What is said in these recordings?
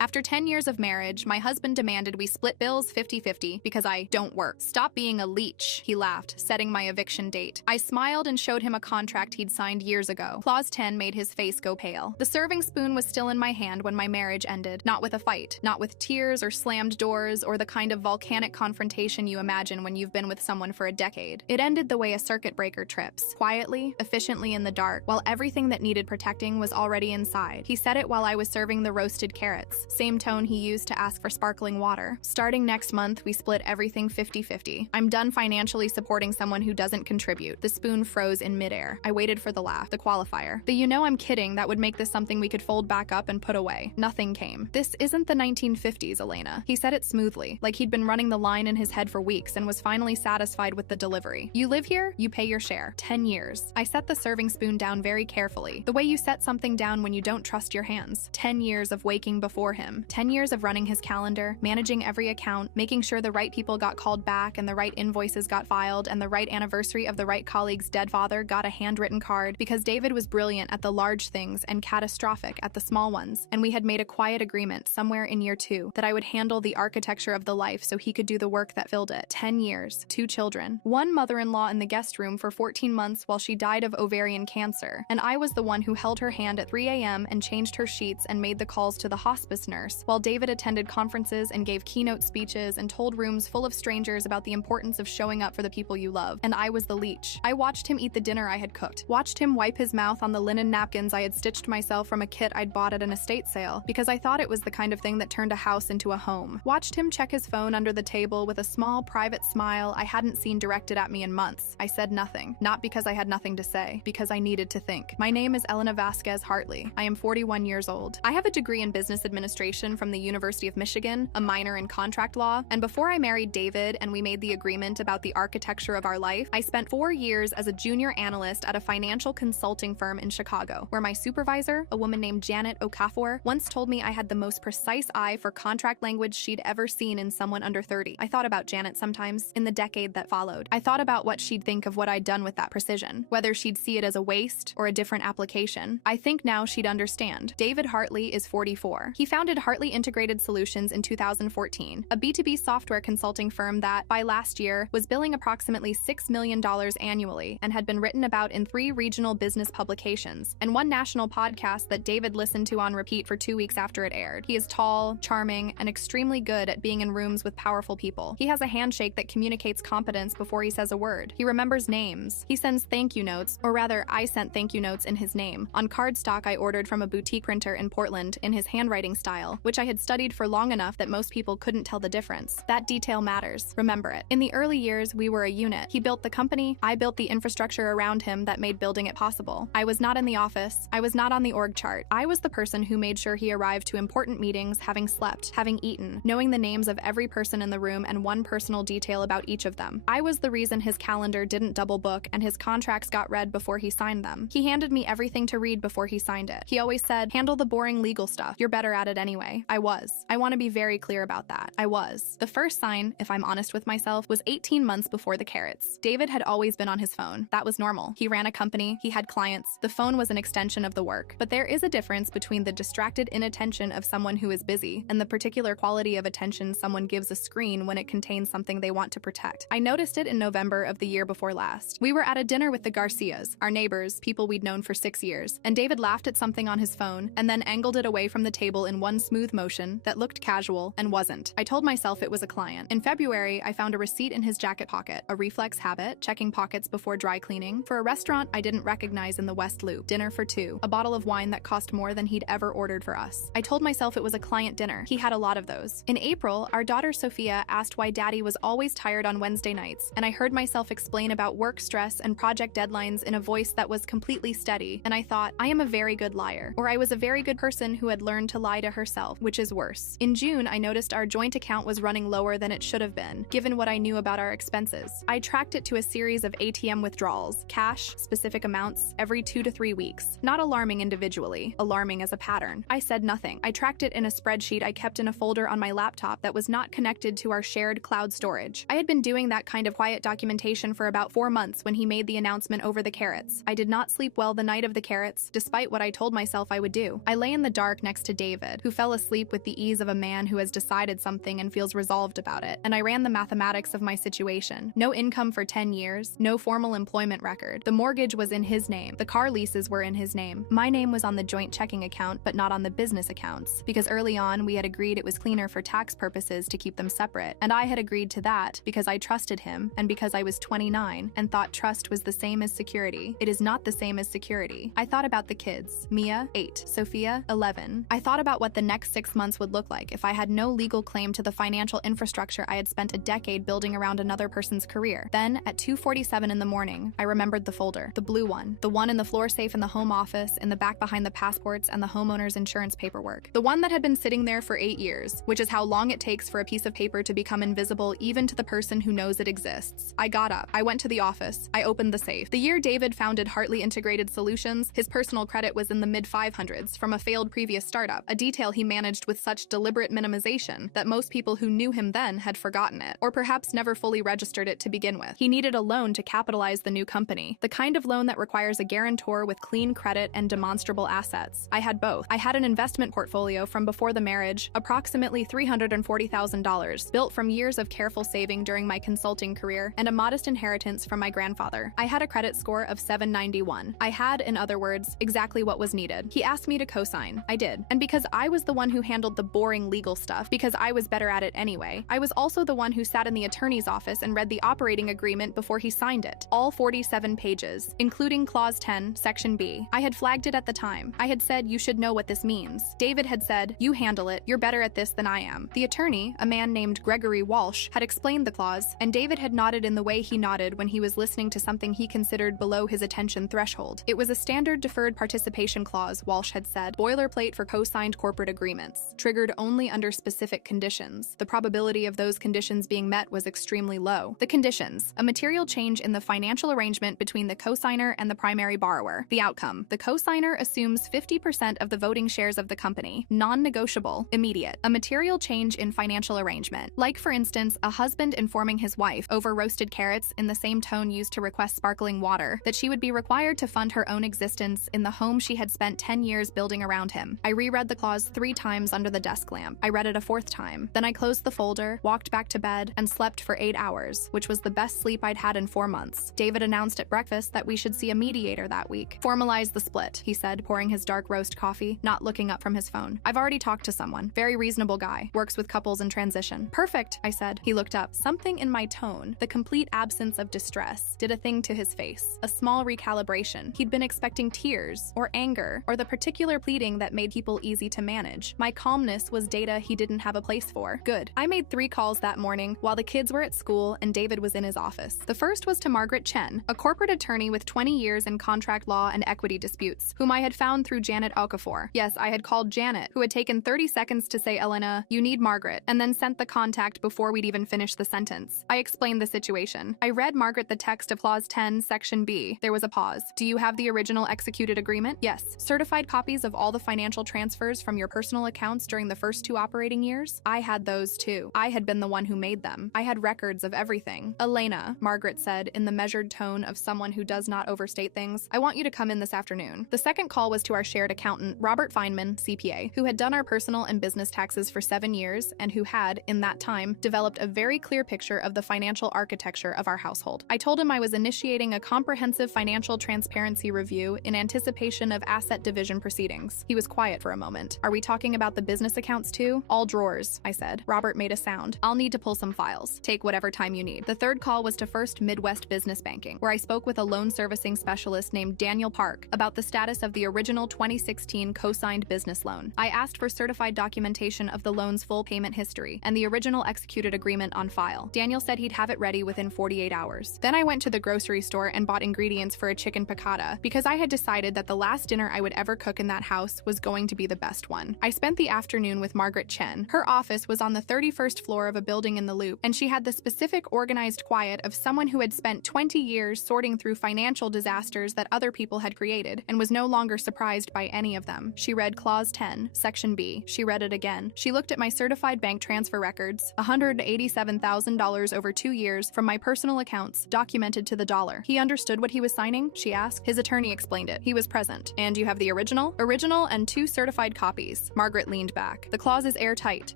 After 10 years of marriage, my husband demanded we split bills 50-50 because I don't work. Stop being a leech, he laughed, setting my eviction date. I smiled and showed him a contract he'd signed years ago. Clause 10 made his face go pale. The serving spoon was still in my hand when my marriage ended. Not with a fight, not with tears or slammed doors or the kind of volcanic confrontation you imagine when you've been with someone for a decade. It ended the way a circuit breaker trips, quietly, efficiently in the dark, while everything that needed protecting was already inside. He said it while I was serving the roasted carrots. Same tone he used to ask for sparkling water. Starting next month, we split everything 50-50. I'm done financially supporting someone who doesn't contribute. The spoon froze in midair. I waited for the laugh, the qualifier. The "you know I'm kidding" that would make this something we could fold back up and put away. Nothing came. This isn't the 1950s, Elena. He said it smoothly, like he'd been running the line in his head for weeks and was finally satisfied with the delivery. You live here, you pay your share. 10 years. I set the serving spoon down very carefully, the way you set something down when you don't trust your hands. 10 years of waking before him. 10 years of running his calendar, managing every account, making sure the right people got called back and the right invoices got filed and the right anniversary of the right colleague's dead father got a handwritten card, because David was brilliant at the large things and catastrophic at the small ones, and we had made a quiet agreement somewhere in year 2 that I would handle the architecture of the life so he could do the work that filled it. 10 years, 2 children, one mother-in-law in the guest room for 14 months while she died of ovarian cancer, and I was the one who held her hand at 3 a.m. and changed her sheets and made the calls to the hospice nurse, while David attended conferences and gave keynote speeches and told rooms full of strangers about the importance of showing up for the people you love, and I was the leech. I watched him eat the dinner I had cooked, watched him wipe his mouth on the linen napkins I had stitched myself from a kit I'd bought at an estate sale, because I thought it was the kind of thing that turned a house into a home. Watched him check his phone under the table with a small, private smile I hadn't seen directed at me in months. I said nothing, not because I had nothing to say, because I needed to think. My name is Elena Vasquez Hartley. I am 41 years old. I have a degree in business administration from the University of Michigan, a minor in contract law, and before I married David and we made the agreement about the architecture of our life, I spent 4 years as a junior analyst at a financial consulting firm in Chicago, where my supervisor, a woman named Janet Okafor, once told me I had the most precise eye for contract language she'd ever seen in someone under 30. I thought about Janet sometimes, in the decade that followed. I thought about what she'd think of what I'd done with that precision, whether she'd see it as a waste or a different application. I think now she'd understand. David Hartley is 44. He founded Hartley Integrated Solutions in 2014, a B2B software consulting firm that, by last year, was billing approximately $6 million annually and had been written about in 3 regional business publications and 1 national podcast that David listened to on repeat for 2 weeks after it aired. He is tall, charming, and extremely good at being in rooms with powerful people. He has a handshake that communicates competence before he says a word. He remembers names. He sends thank you notes, or rather, I sent thank you notes in his name, on cardstock I ordered from a boutique printer in Portland in his handwriting style, which I had studied for long enough that most people couldn't tell the difference. That detail matters. Remember it. In the early years, we were a unit. He built the company, I built the infrastructure around him that made building it possible. I was not in the office. I was not on the org chart. I was the person who made sure he arrived to important meetings having slept, having eaten, knowing the names of every person in the room and 1 personal detail about each of them. I was the reason his calendar didn't double book and his contracts got read before he signed them. He handed me everything to read before he signed it. He always said, "Handle the boring legal stuff. You're better at it anyway." I was. I want to be very clear about that. I was. The first sign, if I'm honest with myself, was 18 months before the carrots. David had always been on his phone. That was normal. He ran a company. He had clients. The phone was an extension of the work. But there is a difference between the distracted inattention of someone who is busy and the particular quality of attention someone gives a screen when it contains something they want to protect. I noticed it in November of the year before last. We were at a dinner with the Garcias, our neighbors, people we'd known for 6 years, and David laughed at something on his phone and then angled it away from the table in 1 smooth motion that looked casual and wasn't. I told myself it was a client. In February, I found a receipt in his jacket pocket, a reflex habit, checking pockets before dry cleaning, for a restaurant I didn't recognize in the West Loop, dinner for 2, a bottle of wine that cost more than he'd ever ordered for us. I told myself it was a client dinner. He had a lot of those. In April, our daughter Sophia asked why Daddy was always tired on Wednesday nights, and I heard myself explain about work stress and project deadlines in a voice that was completely steady, and I thought, I am a very good liar, or I was a very good person who had learned to lie to herself, which is worse. In June, I noticed our joint account was running lower than it should have been, given what I knew about our expenses. I tracked it to a series of ATM withdrawals, cash, specific amounts, every 2 to 3 weeks. Not alarming individually, alarming as a pattern. I said nothing. I tracked it in a spreadsheet I kept in a folder on my laptop that was not connected to our shared cloud storage. I had been doing that kind of quiet documentation for about 4 months when he made the announcement over the carrots. I did not sleep well the night of the carrots, despite what I told myself I would do. I lay in the dark next to David, who fell asleep with the ease of a man who has decided something and feels resolved about it. And I ran the mathematics of my situation. No income for 10 years, no formal employment record. The mortgage was in his name. The car leases were in his name. My name was on the joint checking account, but not on the business accounts, because early on we had agreed it was cleaner for tax purposes to keep them separate. And I had agreed to that because I trusted him and because I was 29 and thought trust was the same as security. It is not the same as security. I thought about the kids. Mia, 8. Sophia, 11. I thought about what the next 6 months would look like if I had no legal claim to the financial infrastructure I had spent a decade building around another person's career. Then, at 2:47 in the morning, I remembered the folder. The blue one. The one in the floor safe in the home office, in the back behind the passports and the homeowner's insurance paperwork. The one that had been sitting there for 8 years, which is how long it takes for a piece of paper to become invisible even to the person who knows it exists. I got up. I went to the office. I opened the safe. The year David founded Hartley Integrated Solutions, his personal credit was in the mid-500s from a failed previous startup, a detail he managed with such deliberate minimization that most people who knew him then had forgotten it, or perhaps never fully registered it to begin with. He needed a loan to capitalize the new company, the kind of loan that requires a guarantor with clean credit and demonstrable assets. I had both. I had an investment portfolio from before the marriage, approximately $340,000, built from years of careful saving during my consulting career, and a modest inheritance from my grandfather. I had a credit score of 791. I had, in other words, exactly what was needed. He asked me to co-sign. I did. And because I was the one who handled the boring legal stuff, because I was better at it anyway, I was also the one who sat in the attorney's office and read the operating agreement before he signed it. All 47 pages, including Clause 10, Section B. I had flagged it at the time. I had said, you should know what this means. David had said, you handle it, you're better at this than I am. The attorney, a man named Gregory Walsh, had explained the clause, and David had nodded in the way he nodded when he was listening to something he considered below his attention threshold. It was a standard deferred participation clause, Walsh had said, boilerplate for co-signed corporate agreements, triggered only under specific conditions. The probability of those conditions being met was extremely low. The conditions: a material change in the financial arrangement between the co-signer and the primary borrower. The outcome: the co-signer assumes 50% of the voting shares of the company, non-negotiable, immediate. A material change in financial arrangement, like for instance, a husband informing his wife over roasted carrots in the same tone used to request sparkling water, that she would be required to fund her own existence in the home she had spent 10 years building around him. I reread the clause 3 times under the desk lamp. I read it a 4th time. Then I closed the folder, walked back to bed, and slept for 8 hours, which was the best sleep I'd had in 4 months. David announced at breakfast that we should see a mediator that week. Formalize the split, he said, pouring his dark roast coffee, not looking up from his phone. I've already talked to someone. Very reasonable guy. Works with couples in transition. Perfect, I said. He looked up. Something in my tone, the complete absence of distress, did a thing to his face. A small recalibration. He'd been expecting tears, or anger, or the particular pleading that made people easy to manage. My calmness was data he didn't have a place for. Good. I made 3 calls that morning while the kids were at school and David was in his office. The first was to Margaret Chen, a corporate attorney with 20 years in contract law and equity disputes, whom I had found through Janet Okafor. Yes, I had called Janet, who had taken 30 seconds to say, Elena, you need Margaret, and then sent the contact before we'd even finished the sentence. I explained the situation. I read Margaret the text of Clause 10, Section B. There was a pause. Do you have the original executed agreement? Yes. Certified copies of all the financial transfers from your personal accounts during the first 2 operating years? I had those too. I had been the one who made them. I had records of everything. Elena, Margaret said in the measured tone of someone who does not overstate things, I want you to come in this afternoon. The second call was to our shared accountant, Robert Feynman, CPA, who had done our personal and business taxes for 7 years and who had, in that time, developed a very clear picture of the financial architecture of our household. I told him I was initiating a comprehensive financial transparency review in anticipation of asset division proceedings. He was quiet for a moment. Are we talking about the business accounts too? All drawers, I said. Robert made a sound. I'll need to pull some files. Take whatever time you need. The third call was to First Midwest Business Banking, where I spoke with a loan servicing specialist named Daniel Park about the status of the original 2016 co-signed business loan. I asked for certified documentation of the loan's full payment history and the original executed agreement on file. Daniel said he'd have it ready within 48 hours. Then I went to the grocery store and bought ingredients for a chicken piccata because I had decided that the last dinner I would ever cook in that house was going to be the best one. I spent the afternoon with Margaret Chen. Her office was on the 31st floor of a building in the Loop, and she had the specific organized quiet of someone who had spent 20 years sorting through financial disasters that other people had created and was no longer surprised by any of them. She read Clause 10, Section B. She read it again. She looked at my certified bank transfer records, $187,000 over 2 years from my personal accounts, documented to the dollar. He understood what he was signing? She asked. His attorney explained it. He was present. And you have the original? Original and 2 certified copies. please. Margaret leaned back. The clause is airtight.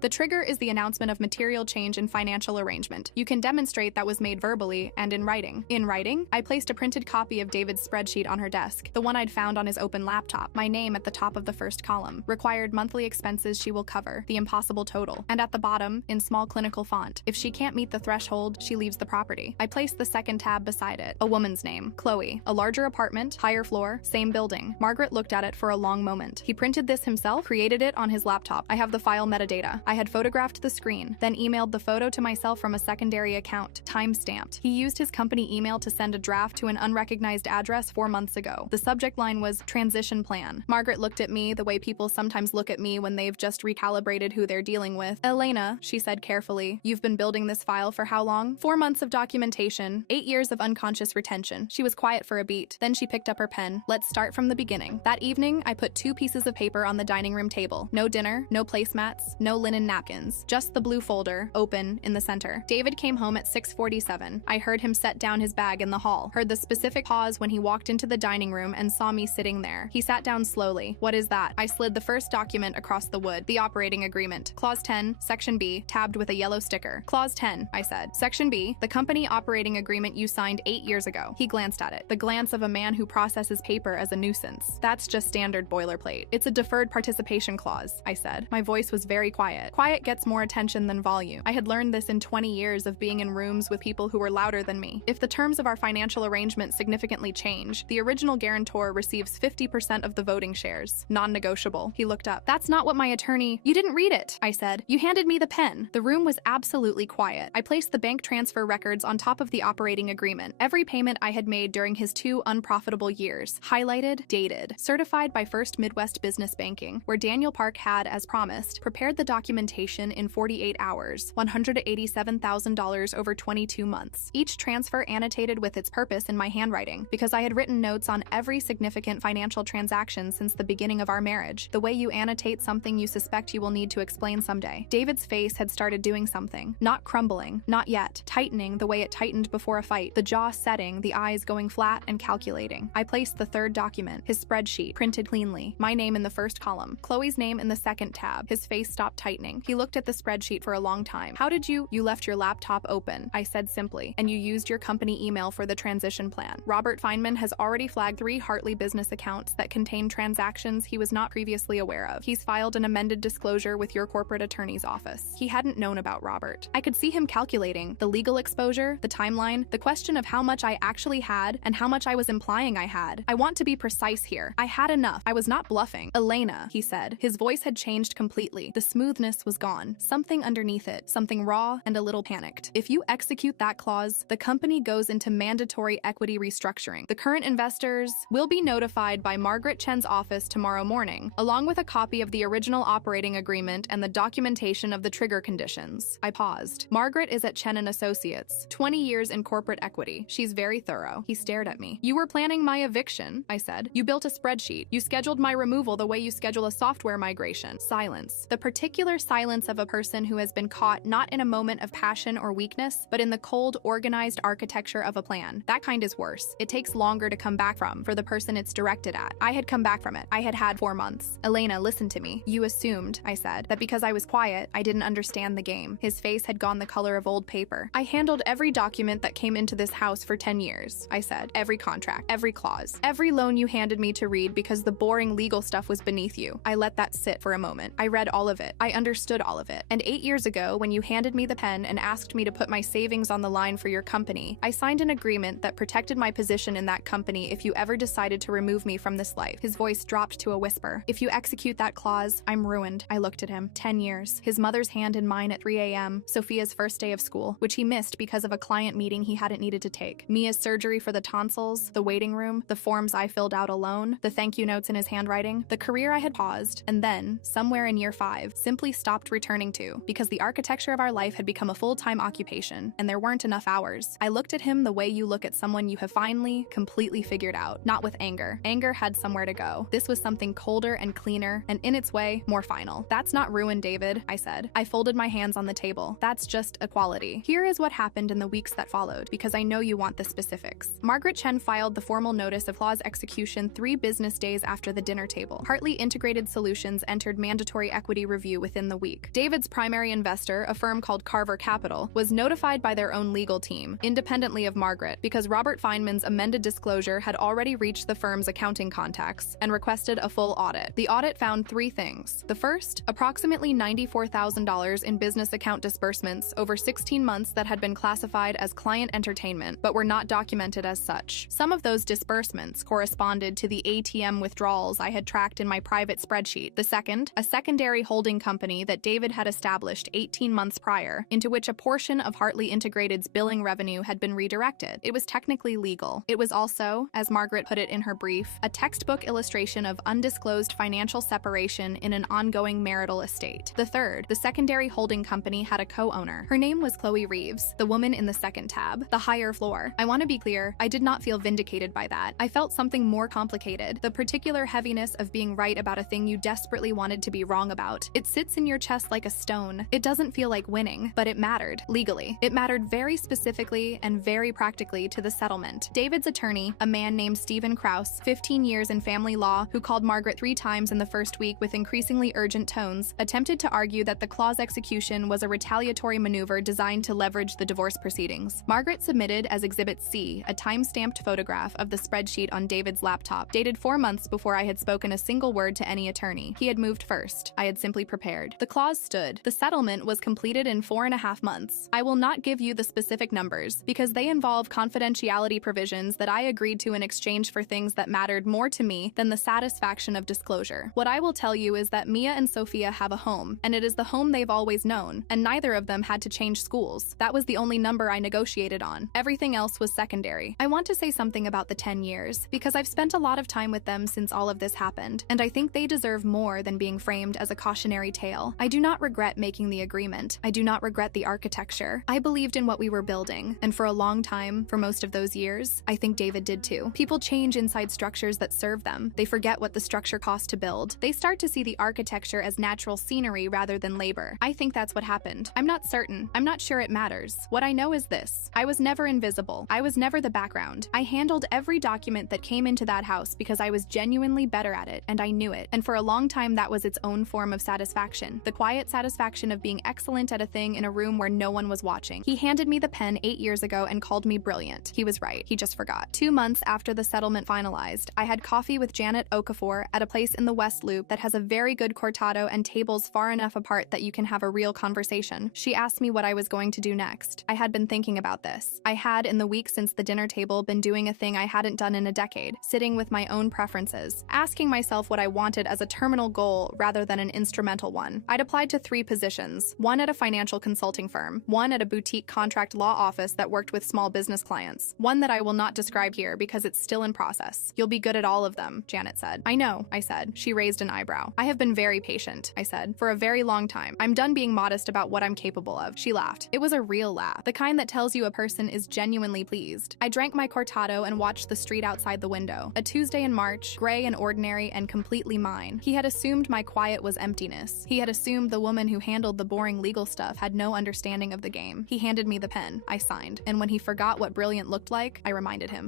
The trigger is the announcement of material change in financial arrangement. You can demonstrate that was made verbally and in writing. In writing? I placed a printed copy of David's spreadsheet on her desk, the one I'd found on his open laptop. My name at the top of the first column. Required monthly expenses she will cover. The impossible total. And at the bottom, in small clinical font, if she can't meet the threshold, she leaves the property. I placed the second tab beside it. A woman's name. Chloe. A larger apartment, higher floor, same building. Margaret looked at it for a long moment. He printed this himself, created it on his laptop. I have the file metadata. I had photographed the screen, then emailed the photo to myself from a secondary account, time-stamped. He used his company email to send a draft to an unrecognized address 4 months ago. The subject line was transition plan. Margaret looked at me the way people sometimes look at me when they've just recalibrated who they're dealing with. Elena, she said carefully, you've been building this file for how long? 4 months of documentation, 8 years of unconscious retention. She was quiet for a beat. Then she picked up her pen. Let's start from the beginning. That evening, I put 2 pieces of paper on the dining room table. No dinner, no placemats, no linen napkins. Just the blue folder, open, in the center. David came home at 6:47. I heard him set down his bag in the hall. Heard the specific pause when he walked into the dining room and saw me sitting there. He sat down slowly. What is that? I slid the first document across the wood. The operating agreement. Clause 10, Section B, tabbed with a yellow sticker. Clause 10, I said. Section B, the company operating agreement you signed 8 years ago. He glanced at it. The glance of a man who processes paper as a nuisance. That's just standard boilerplate. It's a deferred participation clause, I said. My voice was very quiet. Quiet gets more attention than volume. I had learned this in 20 years of being in rooms with people who were louder than me. If the terms of our financial arrangement significantly change, the original guarantor receives 50% of the voting shares. Non-negotiable. He looked up. That's not what my attorney— You didn't read it, I said. You handed me the pen. The room was absolutely quiet. I placed the bank transfer records on top of the operating agreement. Every payment I had made during his 2 unprofitable years. Highlighted, dated. Certified by First Midwest Business Banking, where Daniel Park had, as promised, prepared the documentation in 48 hours. $187,000 over 22 months. Each transfer annotated with its purpose in my handwriting, because I had written notes on every significant financial transaction since the beginning of our marriage. The way you annotate something you suspect you will need to explain someday. David's face had started doing something. Not crumbling. Not yet. Tightening the way it tightened before a fight. The jaw setting, the eyes going flat and calculating. I placed the third document, his spreadsheet, printed cleanly. My name in the first column. Chloe's name in the second tab. His face stopped tightening. He looked at the spreadsheet for a long time. How did you— You left your laptop open, I said simply, and you used your company email for the transition plan. Robert Feynman has already flagged 3 Hartley business accounts that contain transactions he was not previously aware of. He's filed an amended disclosure with your corporate attorney's office. He hadn't known about Robert. I could see him calculating the legal exposure, the timeline, the question of how much I actually had and how much I was implying I had. I want to be precise here. I had enough. I was not bluffing. Elena, he said. His voice had changed completely. The smoothness was gone. Something underneath it. Something raw and a little panicked. If you execute that clause, the company goes into mandatory equity restructuring. The current investors will be notified by Margaret Chen's office tomorrow morning, along with a copy of the original operating agreement and the documentation of the trigger conditions. I paused. Margaret is at Chen & Associates. 20 years in corporate equity. She's very thorough. He stared at me. You were planning my eviction, I said. You built a spreadsheet. You scheduled my removal the way you schedule a software migration. Silence. The particular silence of a person who has been caught not in a moment of passion or weakness, but in the cold, organized architecture of a plan. That kind is worse. It takes longer to come back from for the person it's directed at. I had come back from it. I had had 4 months. Elena, listen to me. You assumed, I said, that because I was quiet, I didn't understand the game. His face had gone the color of old paper. I handled every document that came into this house for 10 years, I said. Every contract, every clause, every loan you handed me to read because the boring legal stuff was beneath you. I let that sit for a moment. I read all of it. I understood all of it. And 8 years ago, when you handed me the pen and asked me to put my savings on the line for your company, I signed an agreement that protected my position in that company if you ever decided to remove me from this life. His voice dropped to a whisper. If you execute that clause, I'm ruined. I looked at him. 10 years. His mother's hand in mine at 3 a.m. Sophia's first day of school, which he missed because of a client meeting he hadn't needed to take. Mia's surgery for the tonsils, the waiting room, the forms I filled out alone, the thank you notes in his handwriting, the career I had paused, and then, somewhere in year 5, simply stopped returning to, because the architecture of our life had become a full-time occupation, and there weren't enough hours. I looked at him the way you look at someone you have finally, completely figured out, not with anger. Anger had somewhere to go. This was something colder and cleaner, and in its way, more final. That's not ruin, David, I said. I folded my hands on the table. That's just equality. Here is what happened in the weeks that followed, because I know you want the specifics. Margaret Chen filed the formal notice of clause execution 3 business days after the dinner table. Hartley Integrated Solutions Solutions entered mandatory equity review within the week. David's primary investor, a firm called Carver Capital, was notified by their own legal team, independently of Margaret, because Robert Feynman's amended disclosure had already reached the firm's accounting contacts and requested a full audit. The audit found three things. The first, approximately $94,000 in business account disbursements over 16 months that had been classified as client entertainment but were not documented as such. Some of those disbursements corresponded to the ATM withdrawals I had tracked in my private spreadsheet. The second, a secondary holding company that David had established 18 months prior, into which a portion of Hartley Integrated's billing revenue had been redirected. It was technically legal. It was also, as Margaret put it in her brief, a textbook illustration of undisclosed financial separation in an ongoing marital estate. The third, the secondary holding company had a co-owner. Her name was Chloe Reeves, the woman in the second tab, the higher floor. I want to be clear, I did not feel vindicated by that. I felt something more complicated, the particular heaviness of being right about a thing you desperately wanted to be wrong about. It sits in your chest like a stone. It doesn't feel like winning, but it mattered, legally. It mattered very specifically and very practically to the settlement. David's attorney, a man named Stephen Krause, 15 years in family law, who called Margaret 3 times in the first week with increasingly urgent tones, attempted to argue that the clause execution was a retaliatory maneuver designed to leverage the divorce proceedings. Margaret submitted as Exhibit C a time-stamped photograph of the spreadsheet on David's laptop, dated 4 months before I had spoken a single word to any attorney. He had moved first. I had simply prepared. The clause stood. The settlement was completed in 4.5 months. I will not give you the specific numbers, because they involve confidentiality provisions that I agreed to in exchange for things that mattered more to me than the satisfaction of disclosure. What I will tell you is that Mia and Sophia have a home, and it is the home they've always known, and neither of them had to change schools. That was the only number I negotiated on. Everything else was secondary. I want to say something about the 10 years, because I've spent a lot of time with them since all of this happened, and I think they deserve more than being framed as a cautionary tale. I do not regret making the agreement. I do not regret the architecture. I believed in what we were building, and for a long time, for most of those years, I think David did too. People change inside structures that serve them. They forget what the structure cost to build. They start to see the architecture as natural scenery rather than labor. I think that's what happened. I'm not certain. I'm not sure it matters. What I know is this. I was never invisible. I was never the background. I handled every document that came into that house because I was genuinely better at it, and I knew it. And for a long time, that was its own form of satisfaction. The quiet satisfaction of being excellent at a thing in a room where no one was watching. He handed me the pen 8 years ago and called me brilliant. He was right. He just forgot. 2 months after the settlement finalized, I had coffee with Janet Okafor at a place in the West Loop that has a very good cortado and tables far enough apart that you can have a real conversation. She asked me what I was going to do next. I had been thinking about this. I had, in the week since the dinner table, been doing a thing I hadn't done in a decade, sitting with my own preferences, asking myself what I wanted as a terminal goal rather than an instrumental one. I'd applied to 3 positions, one at a financial consulting firm, one at a boutique contract law office that worked with small business clients, one that I will not describe here because it's still in process. You'll be good at all of them, Janet said. I know, I said. She raised an eyebrow. I have been very patient, I said, for a very long time. I'm done being modest about what I'm capable of. She laughed. It was a real laugh, the kind that tells you a person is genuinely pleased. I drank my cortado and watched the street outside the window. A Tuesday in March, gray and ordinary and completely mine. He had assumed my quiet was emptiness. He had assumed the woman who handled the boring legal stuff had no understanding of the game. He handed me the pen. I signed. And when he forgot what brilliant looked like, I reminded him.